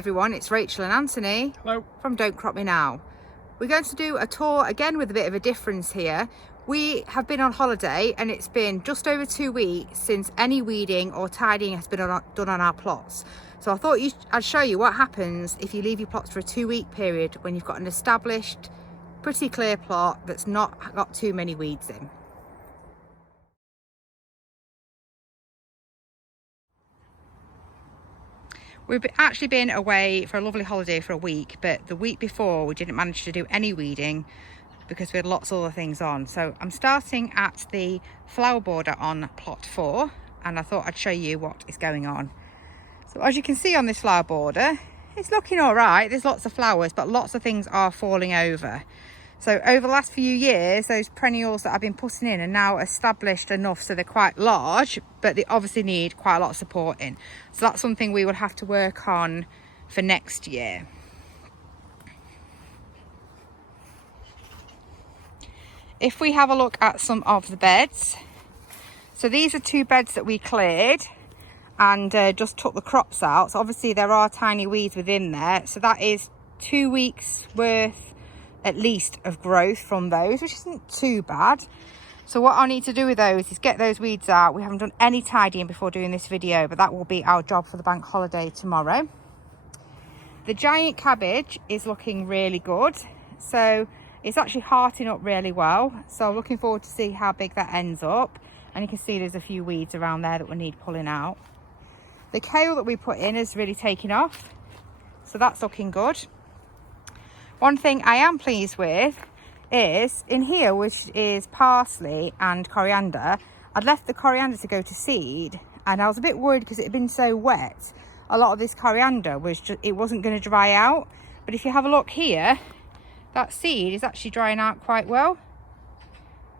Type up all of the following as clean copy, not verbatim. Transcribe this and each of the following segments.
everyone, it's Rachel and Anthony. Hello. From Don't Crop Me Now. We're going to do a tour again with a bit of a difference here. We have been on holiday and it's been just over 2 weeks since any weeding or tidying has been done on our plots. So I thought I'd show you what happens if you leave your plots for a 2-week period when you've got an established, pretty clear plot that's not got too many weeds in. We've actually been away for a lovely holiday for a week, but the week before we didn't manage to do any weeding because we had lots of other things on. So I'm starting at the flower border on plot 4 and I thought I'd show you what is going on. So as you can see on this flower border, it's looking all right. There's lots of flowers, but lots of things are falling over. So over the last few years, those perennials that I've been putting in are now established enough so they're quite large, but they obviously need quite a lot of support in. So that's something we will have to work on for next year. If we have a look at some of the beds, so these are 2 beds that we cleared and just took the crops out. So obviously there are tiny weeds within there. So that is 2 weeks worth at least of growth from those, which isn't too bad. So what I need to do with those is get those weeds out. We haven't done any tidying before doing this video, but that will be our job for the bank holiday tomorrow. The giant cabbage is looking really good, so it's actually hearting up really well. So I'm looking forward to see how big that ends up. And you can see there's a few weeds around there that we need pulling out. The kale that we put in is really taking off, so that's looking good. One thing I am pleased with is in here, which is parsley and coriander. I'd left the coriander to go to seed and I was a bit worried because it had been so wet. A lot of this coriander was just, it wasn't going to dry out. But if you have a look here, that seed is actually drying out quite well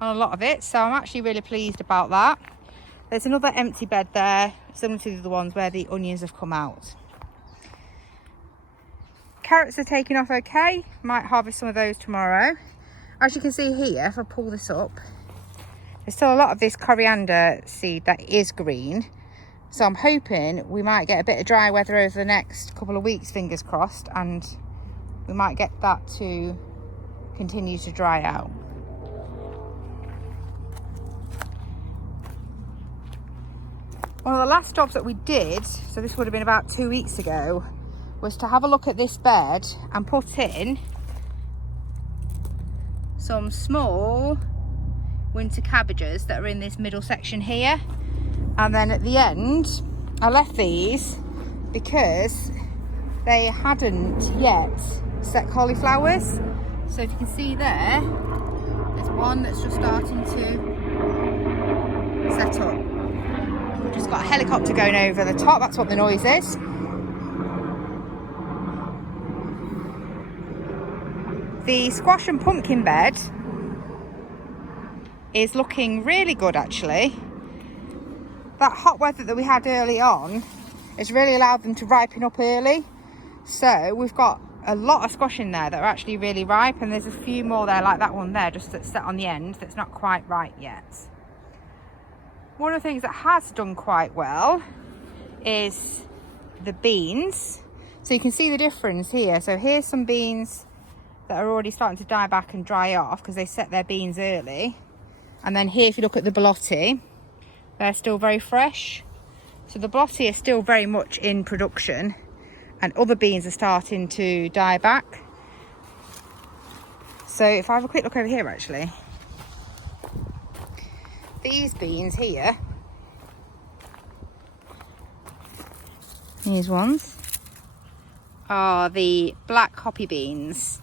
on a lot of it. So I'm actually really pleased about that. There's another empty bed there, similar to the other ones where the onions have come out. Carrots are taking off okay. Might harvest some of those tomorrow. As you can see here, if I pull this up, there's still a lot of this coriander seed that is green. So I'm hoping we might get a bit of dry weather over the next couple of weeks, fingers crossed, and we might get that to continue to dry out. One of the last jobs that we did, so this would have been about 2 weeks ago, was to have a look at this bed and put in some small winter cabbages that are in this middle section here. And then at the end, I left these because they hadn't yet set cauliflowers. So if you can see there, there's one that's just starting to set up. We've just got a helicopter going over the top, that's what the noise is. The squash and pumpkin bed is looking really good actually. That hot weather that we had early on has really allowed them to ripen up early. So we've got a lot of squash in there that are actually really ripe, and there's a few more there like that one there just that's set on the end that's not quite ripe yet. One of the things that has done quite well is the beans. So you can see the difference here. So here's some beans that are already starting to die back and dry off because they set their beans early. And then here, if you look at the blotti, they're still very fresh. So the blotti are still very much in production and other beans are starting to die back. So if I have a quick look over here actually, these beans here, these ones are the black hoppy beans,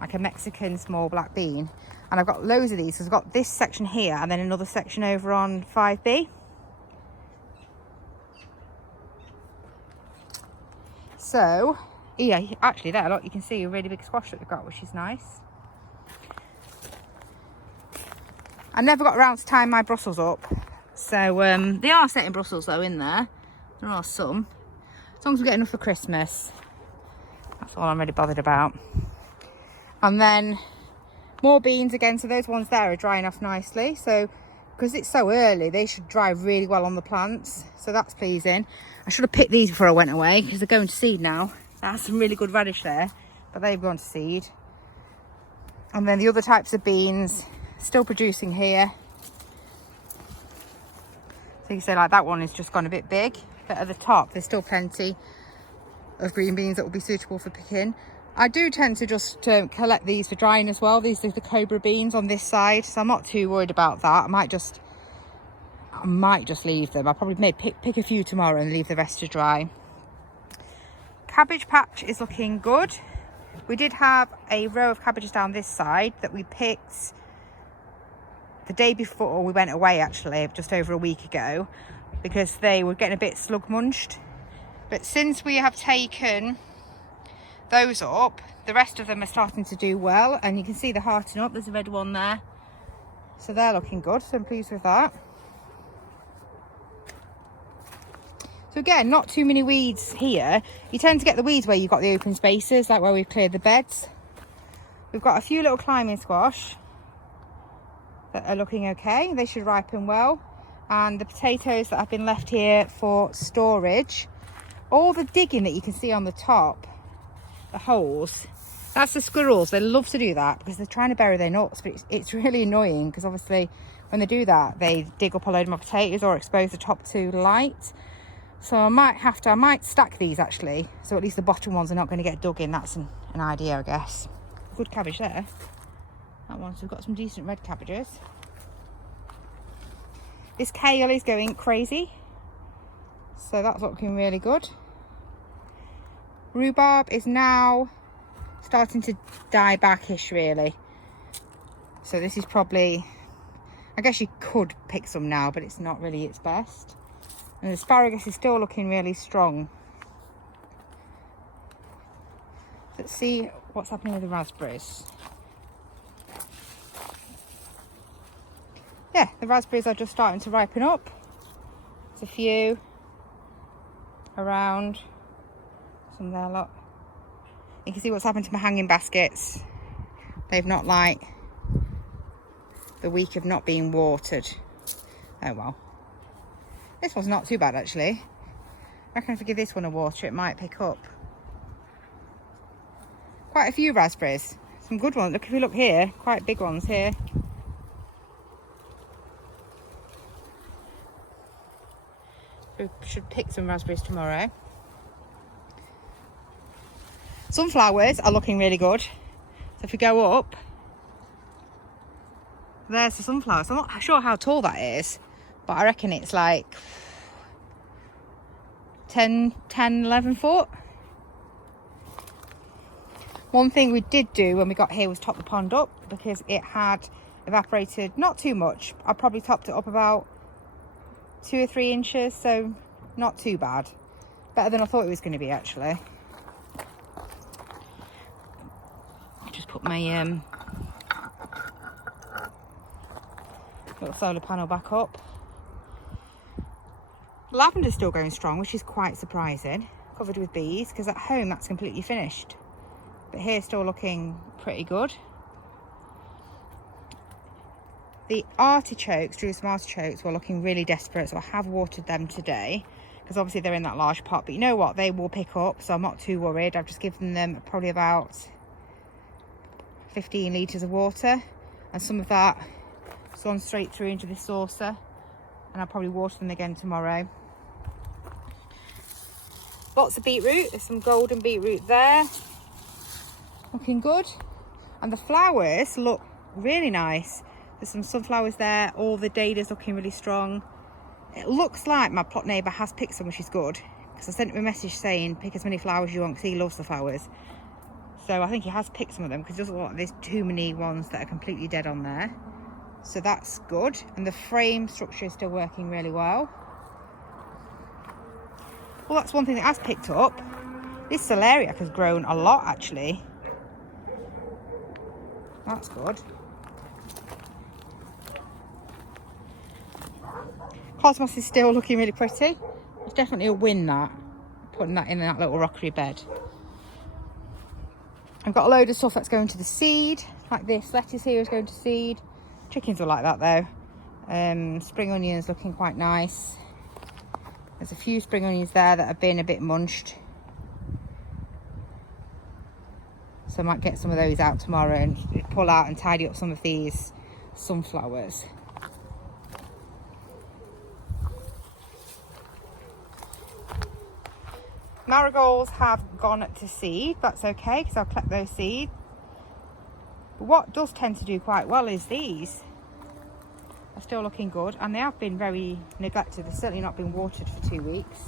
like a Mexican small black bean. And I've got loads of these. So I've got this section here and then another section over on 5B. So, yeah, actually there, look, you can see a really big squash that we've got, which is nice. I never got around to tying my Brussels up. So, they are setting Brussels though in there. There are some. As long as we get enough for Christmas. That's all I'm really bothered about. And then more beans again, so those ones there are drying off nicely. So because it's so early, they should dry really well on the plants, so that's pleasing. I should have picked these before I went away because they're going to seed now. That's some really good radish there, but they've gone to seed. And then the other types of beans still producing here. So you say like that one has just gone a bit big, but at the top there's still plenty of green beans that will be suitable for picking. I do tend to just collect these for drying as well. These are the cobra beans on this side, so I'm not too worried about that. I might just leave them. I'll probably pick a few tomorrow and leave the rest to dry. Cabbage patch is looking good. We did have a row of cabbages down this side that we picked the day before we went away, actually, just over a week ago, because they were getting a bit slug munched. But since we have taken those up, the rest of them are starting to do well, and you can see the hearting up. There's a red one there, so they're looking good, so I'm pleased with that. So again, not too many weeds here. You tend to get the weeds where you've got the open spaces, like where we've cleared the beds. We've got a few little climbing squash that are looking okay. They should ripen well. And the potatoes that have been left here for storage, all the digging that you can see on the top, the holes, that's the squirrels. They love to do that because they're trying to bury their nuts, but it's really annoying because obviously when they do that, they dig up a load of my potatoes or expose the top to light. So I might stack these actually, so at least the bottom ones are not going to get dug in. That's an idea, I guess. Good cabbage there, that one. So we've got some decent red cabbages. This kale is going crazy, so that's looking really good. Rhubarb is now starting to die backish, really. So this is probably, I guess you could pick some now, but it's not really its best. And the asparagus is still looking really strong. Let's see what's happening with the raspberries. Yeah, the raspberries are just starting to ripen up. There's a few around. Some there, look. You can see what's happened to my hanging baskets. They've not, like, the week of not being watered. Oh well. This one's not too bad, actually. I reckon if I give this one a water, it might pick up. Quite a few raspberries. Some good ones. Look, if you look here, quite big ones here. We should pick some raspberries tomorrow. Sunflowers are looking really good. So if we go up, there's the sunflowers. I'm not sure how tall that is, but I reckon it's like 10, 11 foot. One thing we did do when we got here was top the pond up because it had evaporated not too much. I probably topped it up about 2 or 3 inches, so not too bad. Better than I thought it was going to be, actually. I'll just put my little solar panel back up. Lavender's still going strong, which is quite surprising, covered with bees, because at home that's completely finished. But here still looking pretty good. The artichokes, Jerusalem artichokes, were looking really desperate, so I have watered them today, because obviously they're in that large pot. But you know what, they will pick up, so I'm not too worried. I've just given them probably about 15 litres of water, and some of that has gone straight through into this saucer, and I'll probably water them again tomorrow. Lots of beetroot. There's some golden beetroot there, looking good. And the flowers look really nice. There's some sunflowers there. All the dahlias looking really strong. It looks like my plot neighbour has picked some, which is good, because I sent him a message saying pick as many flowers you want, because he loves the flowers. So I think he has picked some of them, because it doesn't look like there's too many ones that are completely dead on there. So that's good. And the frame structure is still working really well. Well, that's one thing that has picked up. This celeriac has grown a lot, actually. That's good. Cosmos is still looking really pretty. It's definitely a win, that. Putting that in that little rockery bed. I've got a load of stuff that's going to the seed. Like this lettuce here is going to seed. Chickens are like that, though. Spring onions looking quite nice. There's a few spring onions there that have been a bit munched. So I might get some of those out tomorrow and pull out and tidy up some of these sunflowers. Marigolds have gone to seed. That's okay, because I'll collect those seeds. But what does tend to do quite well is these are still looking good, and they have been very neglected. They've certainly not been watered for 2 weeks.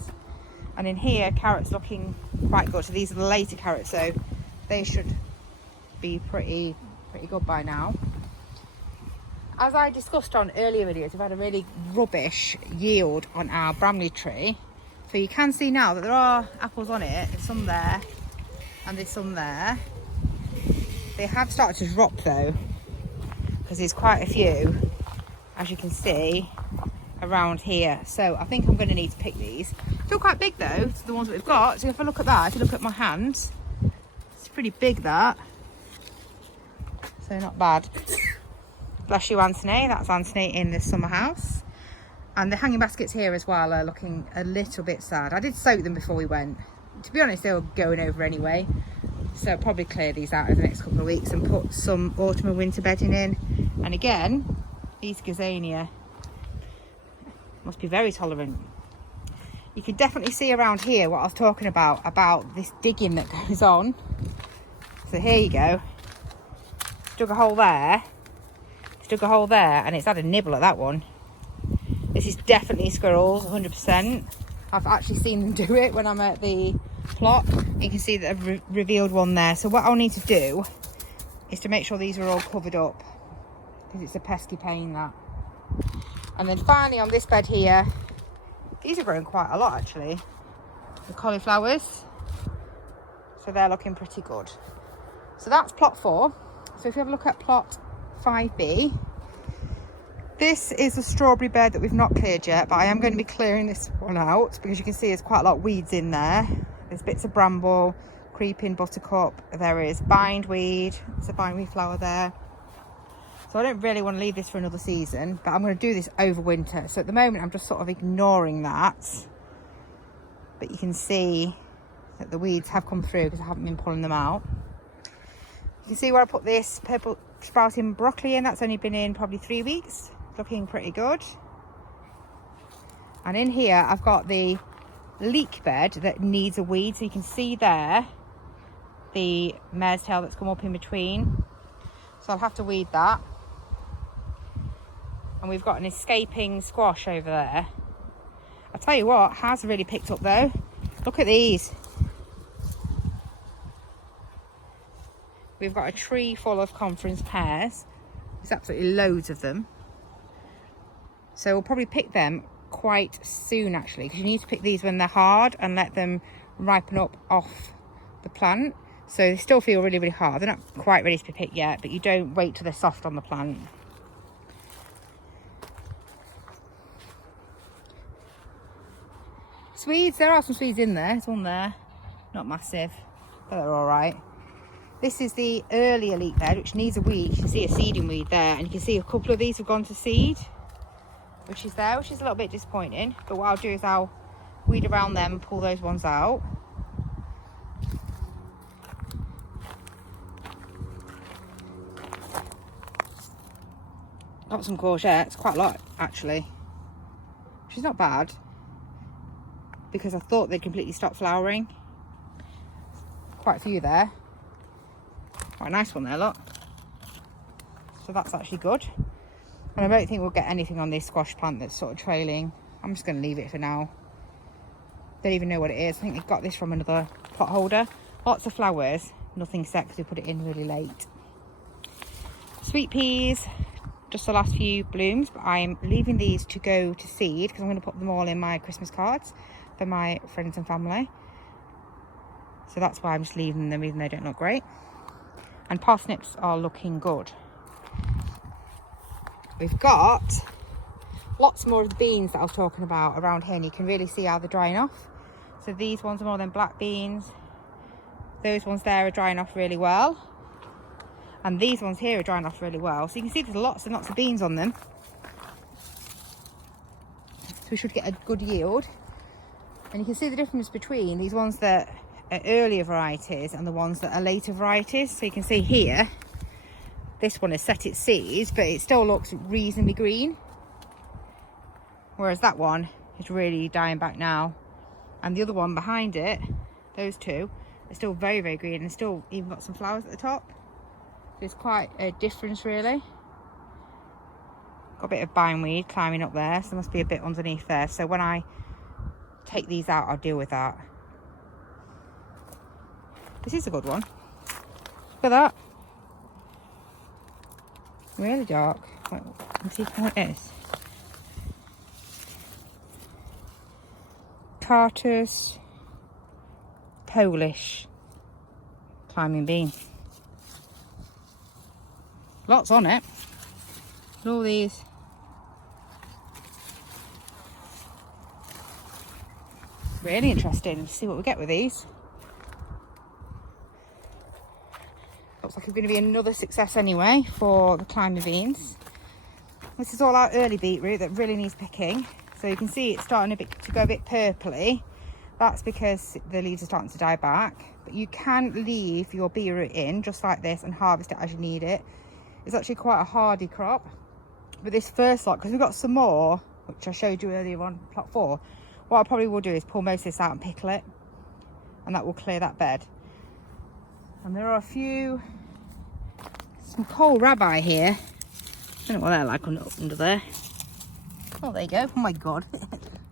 And in here, carrots looking quite good. So these are the later carrots, so they should be pretty good by now. As I discussed on earlier videos, we've had a really rubbish yield on our Bramley tree. So you can see now that there are apples on it. There's some there and there's some there. They have started to drop though, because there's quite a few, as you can see, around here. So I think I'm going to need to pick these. Still quite big though, the ones that we've got. So if I look at that, if you look at my hands, it's pretty big, that. So not bad. Bless you, Anthony. That's Anthony in the summer house. And the hanging baskets here as well are looking a little bit sad. I did soak them before we went. To be honest, they were going over anyway. So I'll probably clear these out over the next couple of weeks and put some autumn and winter bedding in. And again, these gazania must be very tolerant. You can definitely see around here what I was talking about this digging that goes on. So here you go. Dug a hole there. Dug a hole there, and it's had a nibble at that one. This is definitely squirrels, 100%. I've actually seen them do it when I'm at the plot. You can see that I've revealed one there. So what I'll need to do is to make sure these are all covered up, because it's a pesky pain, that. And then finally on this bed here, these are growing quite a lot actually, the cauliflowers. So they're looking pretty good. So that's plot 4. So if you have a look at plot 5B, this is a strawberry bed that we've not cleared yet, but I am going to be clearing this one out, because you can see there's quite a lot of weeds in there. There's bits of bramble, creeping buttercup, there is bindweed, there's a bindweed flower there. So I don't really want to leave this for another season, but I'm going to do this over winter. So at the moment I'm just sort of ignoring that, but you can see that the weeds have come through because I haven't been pulling them out. You can see where I put this purple sprouting broccoli in. That's only been in probably 3 weeks. Looking pretty good. And in here I've got the leek bed that needs a weed. So you can see there the mare's tail that's come up in between. So I'll have to weed that. And we've got an escaping squash over there. I'll tell you what, has really picked up though. Look at these. We've got a tree full of conference pears. There's absolutely loads of them. So we'll probably pick them quite soon actually, because you need to pick these when they're hard and let them ripen up off the plant. So they still feel really, really hard. They're not quite ready to be picked yet, but you don't wait till they're soft on the plant. Swedes, there are some Swedes in there. There's one there, not massive, but they're all right. This is the earlier leek bed, which needs a weed. You can see a seeding weed there, and you can see a couple of these have gone to seed, which is there, which is a little bit disappointing. But what I'll do is I'll weed around them and pull those ones out. Got some courgettes, quite a lot actually, which is not bad, because I thought they'd completely stopped flowering. Quite a few there. Quite a nice one there, look. So that's actually good. And I don't think we'll get anything on this squash plant that's sort of trailing. I'm just going to leave it for now. Don't even know what it is. I think they've got this from another pot holder. Lots of flowers, nothing set because we put it in really late. Sweet peas, just the last few blooms, but I'm leaving these to go to seed because I'm going to put them all in my Christmas cards for my friends and family. So that's why I'm just leaving them, even though they don't look great. And parsnips are looking good. We've got lots more of the beans that I was talking about around here, and you can really see how they're drying off. So these ones are more than black beans. Those ones there are drying off really well. And these ones here are drying off really well. So you can see there's lots and lots of beans on them. So we should get a good yield. And you can see the difference between these ones that are earlier varieties and the ones that are later varieties. So you can see here, this one has set its seeds, but it still looks reasonably green. Whereas that one is really dying back now. And the other one behind it, those two, are still very, very green and still even got some flowers at the top. So it's quite a difference really. Got a bit of bindweed climbing up there, so there must be a bit underneath there. So when I take these out, I'll deal with that. This is a good one. Look at that. Really dark. Wait, let me see what it is. Carter's Polish climbing bean. Lots on it. Look at all these. Really interesting. Let's see what we get with these. Looks like it's going to be another success anyway for the climbing beans. This is all our early beetroot that really needs picking. So you can see it's starting to go a bit purpley. That's because the leaves are starting to die back. But you can leave your beetroot in just like this and harvest it as you need it. It's actually quite a hardy crop. But this first lot, because we've got some more, which I showed you earlier on plot 4, what I probably will do is pull most of this out and pickle it. And that will clear that bed. And there are some kohlrabi here. I don't know what they're like under there. Oh, there you go. Oh my god.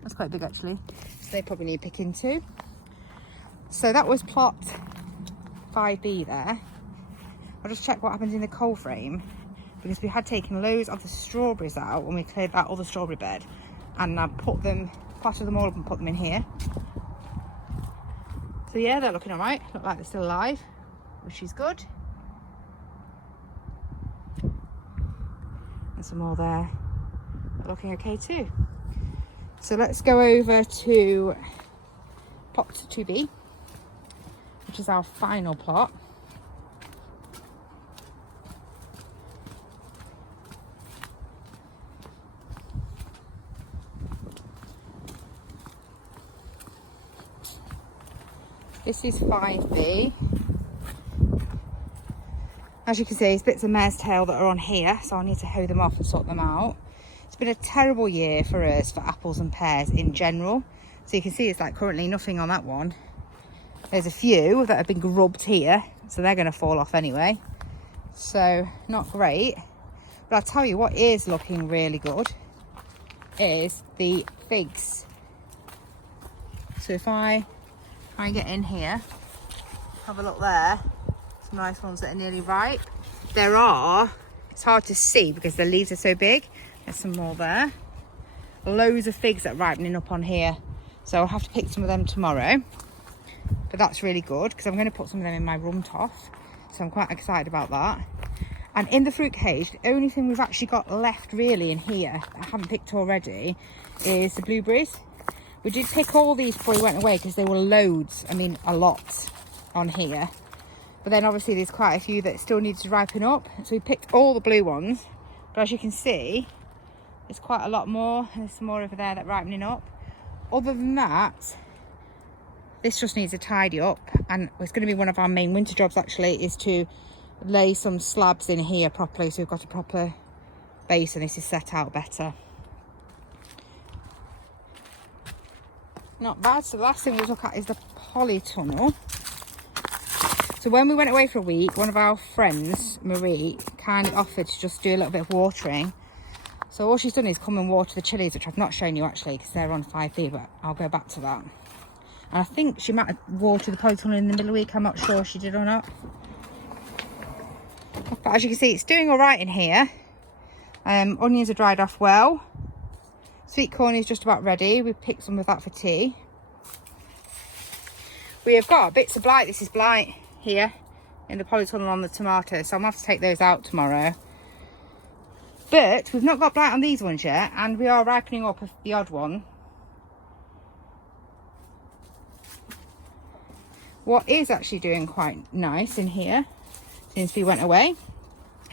That's quite big actually. So they probably need picking too. So that was plot 5B there. I'll just check what happens in the coal frame, because we had taken loads of the strawberries out when we cleared that other strawberry bed, and I potted them all up and put them in here. So yeah, they're looking alright. Look like they're still alive, which is good. And some more there. They're looking okay too. So let's go over to plot 2B, which is our final plot. This is 5B. As you can see, there's bits of mare's tail that are on here, so I need to hoe them off and sort them out. It's been a terrible year for us for apples and pears in general. So you can see it's like currently nothing on that one. There's a few that have been grubbed here, so they're going to fall off anyway. So not great. But I'll tell you what is looking really good is the figs. So if I try and get in here, have a look there. Some nice ones that are nearly ripe. There are, it's hard to see because the leaves are so big. There's some more there. Loads of figs that are ripening up on here. So I'll have to pick some of them tomorrow. But that's really good because I'm going to put some of them in my rum toff. So I'm quite excited about that. And in the fruit cage, the only thing we've actually got left really in here that I haven't picked already is the blueberries. We did pick all these before we went away because there were loads, I mean a lot on here. But then obviously there's quite a few that still need to ripen up. So we picked all the blue ones. But as you can see, there's quite a lot more. And there's some more over there that are ripening up. Other than that, this just needs a tidy up. And it's going to be one of our main winter jobs actually, is to lay some slabs in here properly. So we've got a proper base and this is set out better. Not bad. So the last thing we'll look at is the Polytunnel. So when we went away for a week, one of our friends, Marie, kindly offered to just do a little bit of watering. So all she's done is come and water the chillies, which I've not shown you actually because they're on 5B, but I'll go back to that. And I think she might have watered the Polytunnel in the middle of the week. I'm not sure if she did or not. But as you can see, it's doing all right in here. Onions are dried off well. Sweet corn is just about ready. We've picked some of that for tea. We have got bits of blight. This is blight here in the Polytunnel on the tomatoes. So I'm going to have to take those out tomorrow. But we've not got blight on these ones yet. And we are ripening up the odd one. What is actually doing quite nice in here since we went away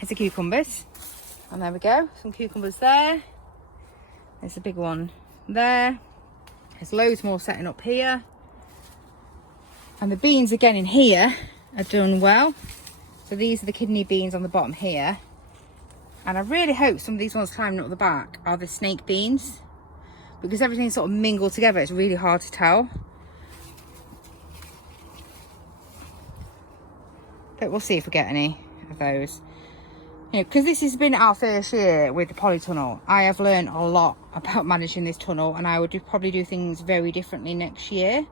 is the cucumbers. And there we go. Some cucumbers there. There's a big one there. There's loads more setting up here. And the beans again in here are done well. So these are the kidney beans on the bottom here. And I really hope some of these ones climbing up the back are the snake beans, because everything's sort of mingled together. It's really hard to tell. But we'll see if we get any of those. You know, because this has been our first year with the Polytunnel, I have learned a lot about managing this tunnel, and I would probably do things very differently next year.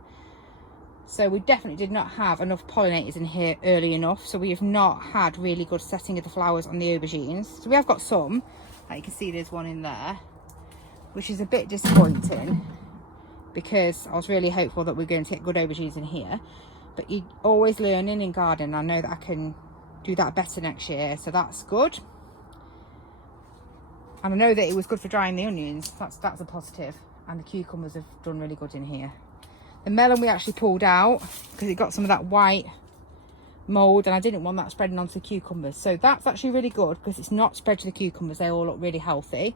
So we definitely did not have enough pollinators in here early enough. So we have not had really good setting of the flowers on the aubergines. So we have got some, like you can see there's one in there, which is a bit disappointing because I was really hopeful that we're going to get good aubergines in here. But you're always learning in gardening. I know that I can do that better next year, so that's good. And I know that it was good for drying the onions. That's a positive. And the cucumbers have done really good in here. The melon we actually pulled out because it got some of that white mould, and I didn't want that spreading onto the cucumbers. So that's actually really good because it's not spread to the cucumbers. They all look really healthy.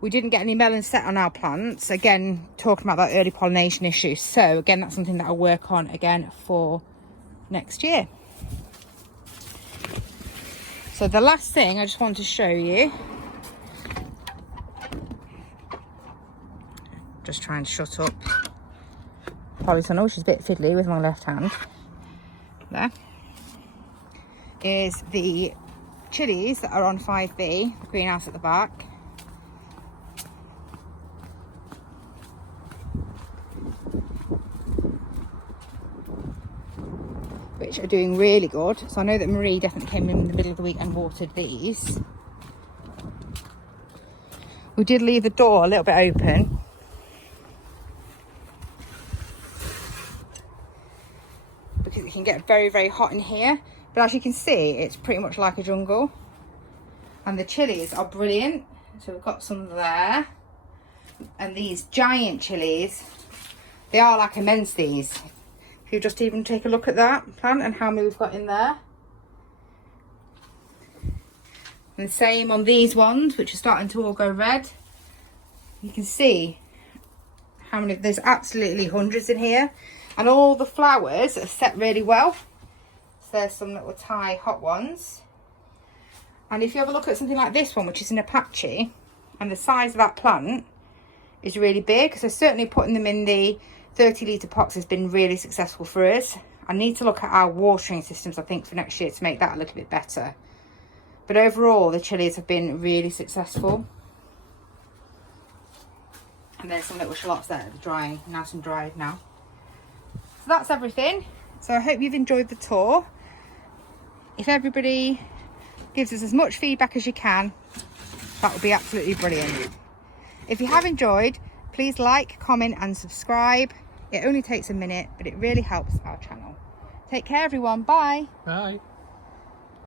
We didn't get any melons set on our plants. Again, talking about that early pollination issue. So again, that's something that I'll work on again for next year. So the last thing I just want to show you, just trying to shut up Polytunnel, which is a bit fiddly with my left hand, there, is the chilies that are on 5B, the greenhouse at the back. Which are doing really good. So I know that Marie definitely came in the middle of the week and watered these. We did leave the door a little bit open because it can get very, very hot in here. But as you can see, it's pretty much like a jungle. And the chilies are brilliant. So we've got some there. And these giant chilies, they are like immense, these. If you just even take a look at that plant and how many we've got in there. And the same on these ones, which are starting to all go red. You can see how many, there's absolutely hundreds in here. And all the flowers are set really well. So there's some little Thai hot ones. And if you have a look at something like this one, which is an Apache, and the size of that plant is really big. So certainly putting them in the 30-litre pots has been really successful for us. I need to look at our watering systems, I think, for next year to make that a little bit better. But overall, the chilies have been really successful. And there's some little shallots there, they're drying, nice and dried now. So that's everything. So I hope you've enjoyed the tour. If everybody gives us as much feedback as you can, that would be absolutely brilliant. If you have enjoyed, please like, comment and subscribe. It only takes a minute, but it really helps our channel. Take care, everyone. Bye. Bye.